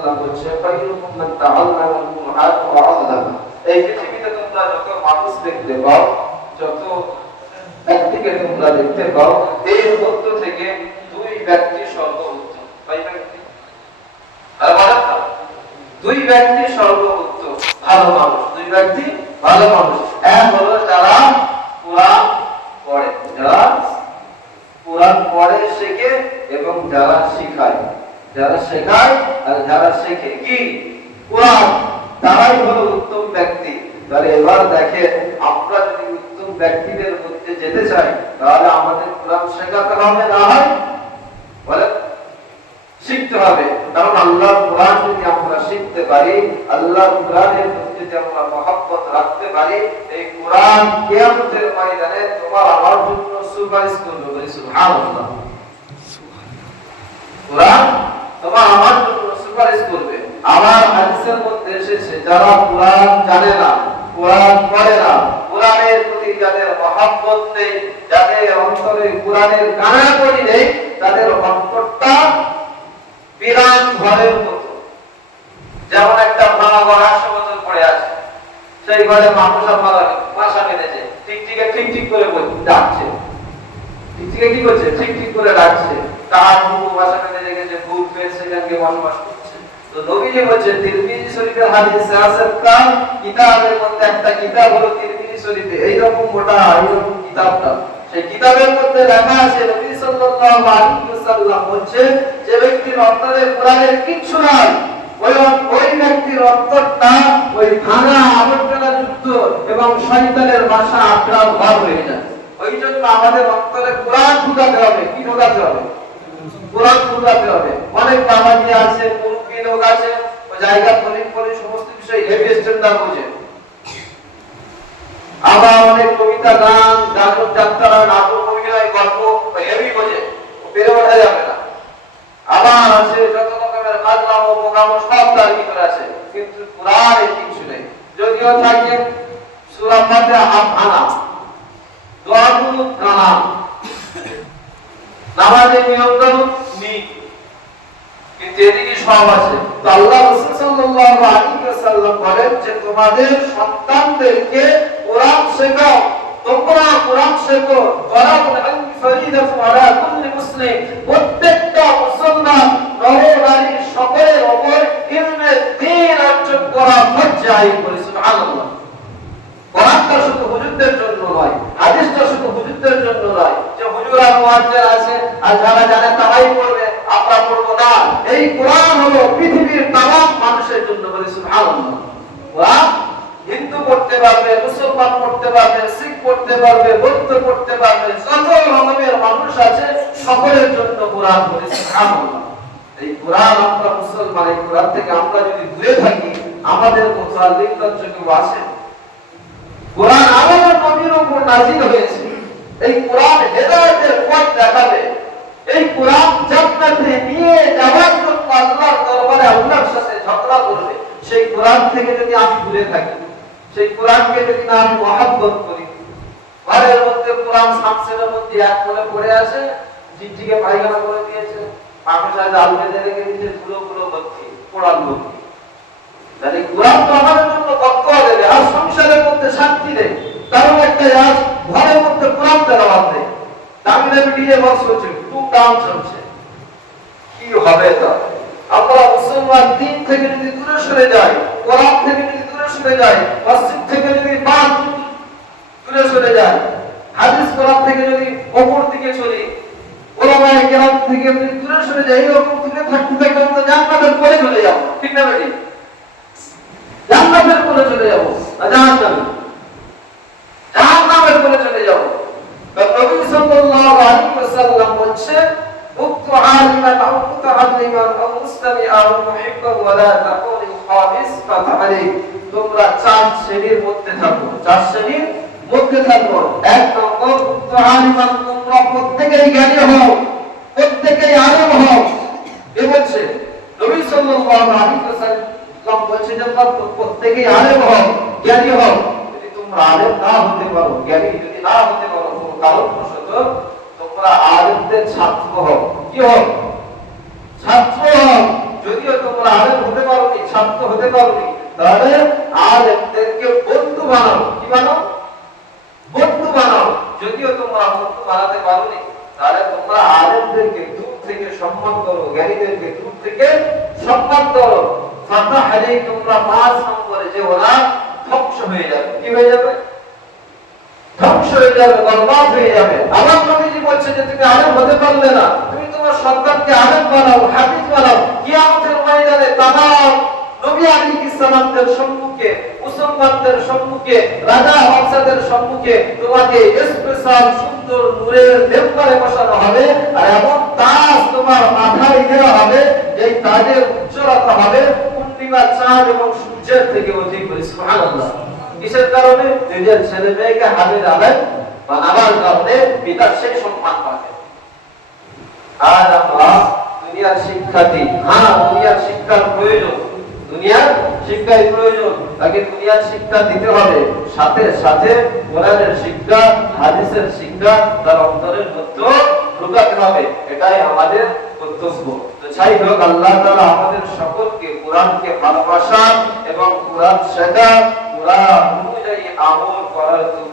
ওয়াসাল্লাম বলছে খায়রুকুম মান তাআল্লামাল কুরআন ওয়া 'আল্লামা। এই পৃথিবীতে তোমরা যত মানুষ দেখতে পাও, যত ব্যক্তিকে তোমরা দেখতে পাও, এর মধ্য থেকে দুই ব্যক্তি সর্বোত্তম। কয় ব্যক্তি? আর বলেন না, দুই ব্যক্তি সর্বোত্তম ভালো মানুষ। দুই ব্যক্তি ভালো মানুষ। এক হলো যারা কোরআন পড়ে, যারা কোরআন পড়ে শেখে এবং যারা শেখায়। যারা শেখায় আর যারা শেখে কি কোরআন, তারাই হলো উত্তম ব্যক্তি। তাহলে এবার দেখেন, আমরা যদি উত্তম ব্যক্তিদের মধ্যে যেতে চাই তাহলে আমাদের কোরআন শেখাতে হবে, না হয় বলে শিখতে হবে। কারণ আল্লাহর কোরআন যদি আমরা শিখতে পারি, আল্লাহর কোরআনের প্রতি যদি আমরা মহব্বত রাখতে পারি, এই কোরআন কিয়ামতের ময়দানে তোমার আমার জন্য সুপারিশ করবে। বলি সুবহানাল্লাহ। কোরআন তোমার আমার জন্য সুপারিশ করবে। আমার হাদিসের মধ্যে এসেছে, যারা কোরআন জানে না, কোরআন পড়ে না, কোরআনের প্রতি যাদের মহব্বত নেই, যাদের অন্তরে কোরআনের কানাকড়ি নেই, তাদের অন্তরটা বিরান ঘরের মতো। যেমন একটা ভাঙা ঘর 100 বছর পড়ে আছে, সেই ঘরে মানুষ বাসা বেঁধেছে, ঠিক ঠিক করে ডাকছে, ঠিক কি করছে, ঠিক করে ডাকছে, তার বাসা বেঁধে রেখেছে, ভূত পেয়ে সেখানে বসবাস করছে। তো নবীজি বলছেন, তিরমিজি শরীফের হাদিসে আছে, তার কিতাবের মধ্যে একটা কিতাব হলো তিরমিজি শরীফে, এইরকম মোটা এইরকম কিতাবটা, সেই কিতাবের মধ্যে লেখা আছে, নবী সাল্লাল্লাহু আলাইহি ওয়াসাল্লাম বলছেন, যে ব্যক্তির অন্তরে কোরআনের কিছু নাই, ওই ব্যক্তির অন্তরটা ওই ভাঙা আবর্জনাযুক্ত এবং শয়তানের বাসা আঁকড়া ঘর হয়ে যায়। ওই জন্য আমাদের অন্তরে কোরআন ঢুকাতে হবে। কি ঢুকাতে হবে? কোরআন ঢুকাতে হবে। অনেক বাবাজি আছে, মুরব্বি লোক আছে, ওই জায়গা পরি সমস্ত বিষয় হেভি স্ট্যান্ডার্ড বোঝে। আবার অনেক কবিতা, গান, নাটক, যাত্রা, নাটক, অভিনয়, গল্প হেভি বোঝে, বেড়ে ওঠা যাবে না। আবার আছে যত রকমের ফাজলাম ও বোকামো সব তার ভিতরে আছে, কিন্তু কোরআনে কিছু নেই। যদিও থাকে সূরা ফাতিহা আনা, দোয়াগুলো কানা, নামাজের নিয়মগুলো নেই, কিন্তু এদিকে সব আছে। তো আল্লাহ রাসূল সাল্লাল্লাহু আলাইহি ওয়াসাল্লাম বলেন যে তোমাদের সন্তানদেরকে কোরআন শেখাও, তোমরা কোরআন শেখো। ওয়ালাকুল ইলমু ফরিদাতুন আলা কুল্লি মুসলিম, প্রত্যেকটা মুসলমান নর নারী সকলের উপর ইলমে দ্বীন অর্জন করা ফরজ। বলি সুবহানাল্লাহ। কোরআনটা শুধু হুজুরদের জন্য নয়, হাদিসটা শুধু হুজুরদের জন্য নয়, যে হুজুর আর মুয়াজ্জিন আছে আর যারা জানে তারাই পড়বে, আমরা পড়বো না। এই কোরআন হলো পৃথিবীর তামাম মানুষের জন্য। বলি সুবহানাল্লাহ। কোরআন হিন্দু পড়তে পারবে, মুসলমান পড়তে পারবে, শিখ পড়তে পারবে, বৌদ্ধ পড়তে পারবে, যত রকমের মানুষ আছে সকলের জন্য কোরআন। বলি সুবহানাল্লাহ। এই কোরআন আমরা মুসলমান, এই কোরআন থেকে আমরা যদি দূরে থাকি, আমাদের কোরআন লিখতে কেউ আছে? কোরআন আমাদের নবীর উপর নাযিল হয়েছে। এই কোরআন হেদায়েতের পথ দেখাবে। এই কোরআন জান্নাতে নিয়ে যাওয়ার জন্য আল্লাহর দরবারে আল্লাহর সাথে ঝগড়া করবে। সেই কোরআন থেকে যদি আমি দূরে থাকি, সেই কোরআনকে যদি না আমি মহব্বত করি, ঘরের মধ্যে কোরআন সামসের মধ্যে এক কোণে পড়ে আছে, জিটিকে পায়খানা করে দিয়েছে, মানুষ আজ আল বেঁধে রেখে দিয়েছে, ধুলো ভর্তি, কোরআন ভর্তি। তাহলে কোরআন তো আমাদের জন্য বরকত দেবে, আর সংসারের মধ্যে শান্তি দেবে। কারণ একটা আজ ঘরের মধ্যে কোরআন তেলাওয়াত নেই, দামি দামি ডিজে বক্স হচ্ছে, খুব দাম চলছে, কি হবে? তা আমরা মুসলমান দিন থেকে যদি দূরে সরে যাই, কোরআন থেকে যদি দূরে সরে যাই, মসজিদ থেকে যদি বাদ দূরে সরে যাই, হাদিস কোরআন থেকে যদি ওপর দিকে চলি, ওলামায়ে কেরাম থেকে যদি দূরে সরে যাই, এরকম দূরে থাকতে থাকতে আমরা জান্নাতের পরে চলে যাব। ঠিক না ভাই? জান্নাতের পরে চলে যাব, জাহান্নামের পরে চলে যাব। নবী সাল্লাল্লাহু আলাইহি ওয়াসাল্লাম বলেছেন, উক্তু আলিমান আও মুতাআল্লিমান আও মুসতামিআন মুহিব্বান ওয়া লা তাকুল খামিস ফাতালি। তোমরা চার শ্রেণীর মধ্যে থাকো, চার শ্রেণীর মধ্যে থাকো। এক নম্বর, উক্তু আলিমান, তোমরা প্রত্যেকেই জ্ঞানী হও, প্রত্যেকেই আলেম হও। কি বলছে নবী সাল্লাল্লাহু আলাইহি ওয়াসাল্লাম? বলছে যে প্রত্যেকেই আলেম হও, জ্ঞানী হও। যদি তোমরা আলেম না হতে পারো, জ্ঞানী যদি না হতে পারো, কোনো কারণবশত তোমরা আলেমদের ছাত্র হও। কি হও? ছাত্র হও। যদিও তোমরা আলেম হতে প্রাপ্ত হতে পারোনি, তাহলে আলেমদেরকে বন্ধু বানাও। কি বানাও? বন্ধু বানাও। যদিও তোমরা বন্ধু বানাতে পারোনি, তাহলে তোমরা আলেমদেরকে দূর থেকে সম্মান করো, জ্ঞানীদেরকে দূর থেকে সম্মান করো। ফাতাহ আলী তোমরা 5 নম্বরে যে ওরা ধ্বংস হয়ে যাবে। কি হয়ে যাবে? ধ্বংস হয়ে যাবে, বরবাদ হয়ে যাবে। আবার নবীজি বলছে যে তুমি আলেম হতে পারলে না, তুমি তোমার সন্তানকে আলেম বানাও, হাফিজ বানাও। কিয়ামতের ময়দানে তামাম নবী আলাইহিস সালামদের সম্মুখে, মুসলমানদের সম্মুখে, রাজা বাদশাদের সম্মুখে তোমাকে স্পেশাল সুন্দর নূরের মেম্বারে বসানো হবে, আর এমন তাজ তোমার মাথায় দেওয়া হবে যে তাজের উজ্জ্বলতা হবে পূর্ণিমা, চাঁদ এবং সূর্যের থেকে অধিক। সুবহানাল্লাহ। কিসের কারণে? নিজের ছেলে মেয়েকে হাফেজ আলেম বানাবার কারণে পিতার সেই সম্মান পাবে। আর আমরা দুনিয়ার শিক্ষার্থী, হ্যাঁ দুনিয়ার শিক্ষার প্রয়োজন, দুনিয়ার শিক্ষার প্রয়োজন, তাকে দুনিয়ার শিক্ষা দিতে হবে, সাথে সাথে কোরআনের শিক্ষা, হাদিসের শিক্ষা তার অন্তরের মধ্যে ঢোকাতে হবে। এটাই আমাদের কর্তব্য। তো যাই হোক, আল্লাহ তাআলা আমাদের সকলকে কোরআনকে ভালোবাসা এবং কোরআন শেখা, কোরআন অনুযায়ী আমল করার তৌফিক